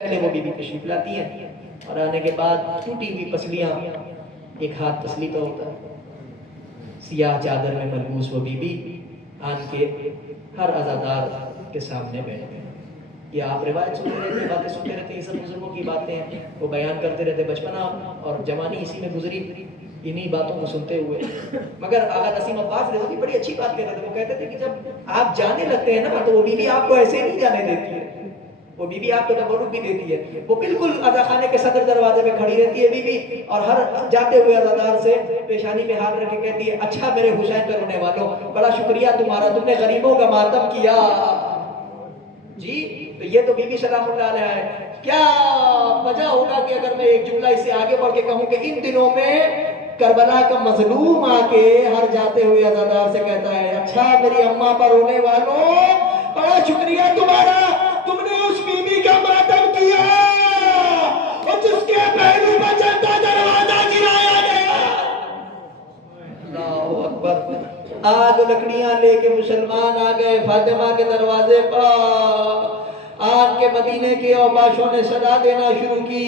پہلے وہ بیوی تشریف لاتی ہیں اور آنے کے بعد ٹوٹی ہوئی پسلیاں، ایک ہاتھ تسلی کا ہوتا ہے، سیاہ چادر میں ملبوس وہ بیوی آن کے ہر عزادار کے سامنے بیٹھ گئے۔ یہ آپ روایت سنتے رہتے، باتیں سنتے رہتے، یہ سب بزرگوں کی باتیں ہیں، وہ بیان کرتے رہتے، بچپنا اور جوانی اسی میں گزری انہی باتوں کو سنتے ہوئے۔ مگر آغا نسیم عباس رضوی بڑی اچھی بات کہتے تھے، وہ کہتے تھے کہ جب آپ جانے لگتے ہیں نا تو وہ بیوی آپ کو ایسے نہیں جانے دیتی ہے، وہ بیوی آپ کو تبرک بھی دیتی ہے، وہ بالکل عزا خانے کے صدر دروازے پہ کھڑی رہتی ہے بیوی، اور ہر جاتے ہوئے عزادار سے پیشانی پہ ہاتھ رکھ کے کہتی ہے، اچھا میرے حسین پہ رونے والوں، بڑا شکریہ تمہارا، تم نے غریبوں کا ماتم کیا۔ جی تو یہ تو بی بی سلام اللہ علیہ ہے۔ کیا وجہ ہوگا کہ اگر میں ایک جملہ اس سے آگے بڑھ کے کہوں کہ ان دنوں میں کربلا کا مظلوم آ کے ہر جاتے ہوئے عزادار سے کہتا ہے، اچھا میری اماں پر رونے والوں، بڑا شکریہ تمہارا، تم نے اس بی بی کا ماتم کیا اور جس کے پہلو پر چلتا دروازہ گرایا گیا۔ اللہ اکبر۔ آگ لکڑیاں لے کے مسلمان آ گئے فاطمہ کے دروازے پر، آگ کے مدینے کے اوباشوں نے صدا دینا شروع کی،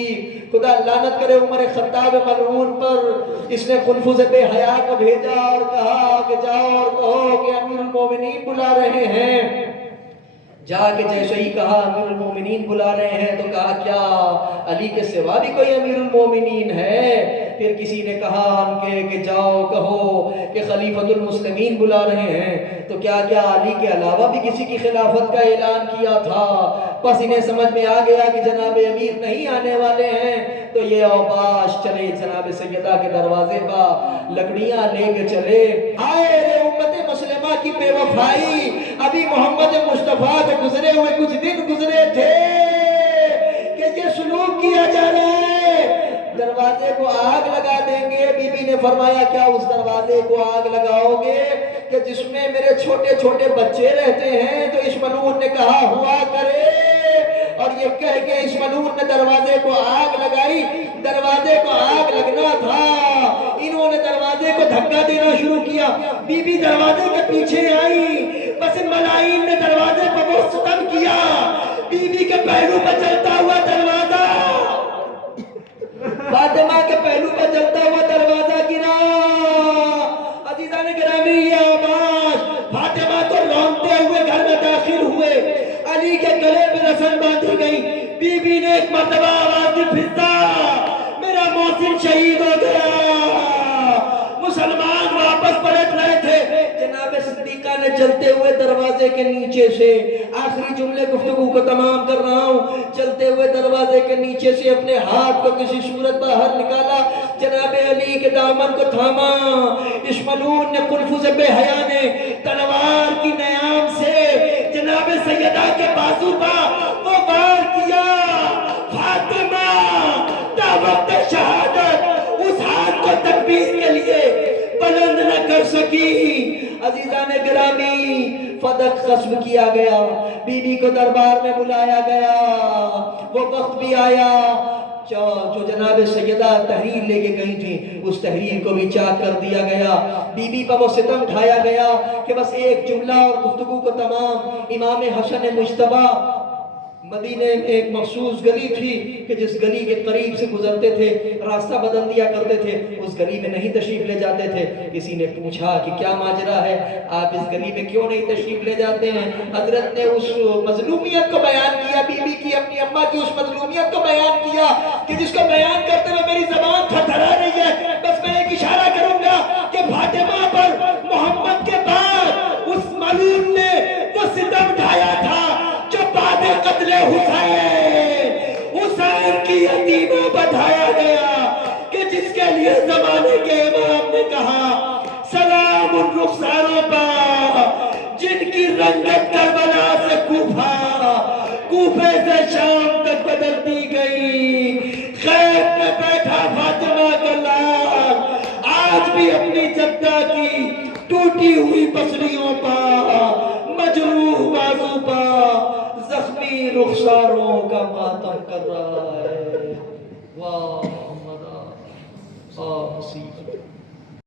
خدا لعنت کرے عمر خطاب ملعون پر، اس نے قنفذ بے حیا کو بھیجا اور کہا کہ جاؤ اور کہو کہ امیر المومنین بلا رہے ہیں۔ جا کے جیسے ہی کہا امیر المومنین بلا رہے ہیں تو کہا کیا علی کے سوا بھی کوئی امیر المومنین ہے؟ پھر کسی نے کہا ان کے کہ جاؤ کہو کہ خلیفۃ المسلمین بلا رہے ہیں، تو کیا علی کے علاوہ بھی کسی کی خلافت کا اعلان کیا تھا؟ بس انہیں سمجھ میں آ گیا کہ جناب امیر نہیں آنے والے ہیں، تو یہ اوباش چلے جناب سیدہ کے دروازے پر لکڑیاں لے کے چلے۔ آئے رے امت مسلمہ کی بے وفائی، ابھی محمد مصطفیٰ کو گزرے ہوئے کچھ دن گزرے تھے کہ یہ سلوک کیا جا رہا ہے، دروازے کو آگ لگا دیں گے۔ بی بی نے فرمایا کیا اس دروازے کو آگ لگاؤ گے کہ جس میں میرے چھوٹے چھوٹے بچے رہتے ہیں؟ تو اس ملعون نے کہا ہوا کرے، اور یہ کہہ کے اس ملعون نے دروازے کو آگ لگائی۔ دروازے کو آگ لگنا تھا، انہوں نے دروازے کو دھکا دینا شروع کیا، بی بی دروازے کے پیچھے آئی، بس ان ملائین نے دروازے پر وہ ستم کیا، بی بی کے پہلو پر چلتا ہوا دروازہ، فاطمہ کے پہلو پر چلتا ہوا دروازہ گرا۔ عزیزان گرامی یہ آواز فاطمہ کو رونتے ہوئے گھر میں داخل ہوئے، علی کے گلے میں رسن باندھی گئی۔ بی بی نے ایک مرتبہ آواز دی، پھرتا میرا محسن شہید ہو گیا۔ مسلمان واپس پلٹ رہے تھے، جناب صدیقہ نے چلتے ہوئے دروازے کے نیچے سے، آخری جملے گفتگو کو تمام کر رہا ہوں، چلتے ہوئے دروازے کے نیچے سے اپنے ہاتھ کو کسی صورت باہر نکالا، جناب علی کے دامن کو تھاما۔ اس ملعون نے قنفذ بے حیا نے تلوار کی نیام سے جناب سیدہ کے بازو پر وہ وار کیا۔ فاطمہ تا وقت شہادت اس ہاتھ کو تکبیر کے لیے بلند نہ کر سکی۔ عزیزان گرامی فدق غصب کیا گیا، بی بی کو دربار میں بلایا گیا، وہ وقت بھی آیا جو جناب سیدہ تحریر لے کے گئی تھی، اس تحریر کو بھی چاک کر دیا گیا، بی بی پر وہ ستم ڈھایا گیا کہ بس ایک جملہ اور گفتگو کو تمام۔ امام حسن مجتبیٰ مدینے میں ایک مخصوص گلی تھی کہ جس گلی کے قریب سے گزرتے تھے راستہ بدل دیا کرتے تھے، اس گلی میں نہیں تشریف لے جاتے تھے۔ کسی نے پوچھا کہ کیا ماجرا ہے، آپ اس گلی میں کیوں نہیں تشریف لے جاتے ہیں؟ حضرت نے اس مظلومیت کو بیان کیا، بی بی کی، اپنی اماں کی اس مظلومیت کو بیان کیا کہ جس کو بیان کرتے ہوئے میری زبان تھرتھرا رہی ہے۔ بس میں ایک اشارہ کروں گا کہ فاطمہ پر محمد کے بعد اس ملعون نے وہ ستم ڈھایا تھا جو بعد قتل حسین کی یتیموں بڑھایا گیا، کہ جس کے لیے زمانے کے امام نے کہا سلام ان رخساروں پر جن کی رنگت کربلا سے کوفے سے شام تک بدل دی گئی۔ خیب میں بیٹھا فاطمہ کا لال آج بھی اپنی جدہ کی ٹوٹی ہوئی پسلیوں پر، مجروح بازو پر، زخمی رخساروں کا ماتم کر رہا ہے۔ واہ محمد آ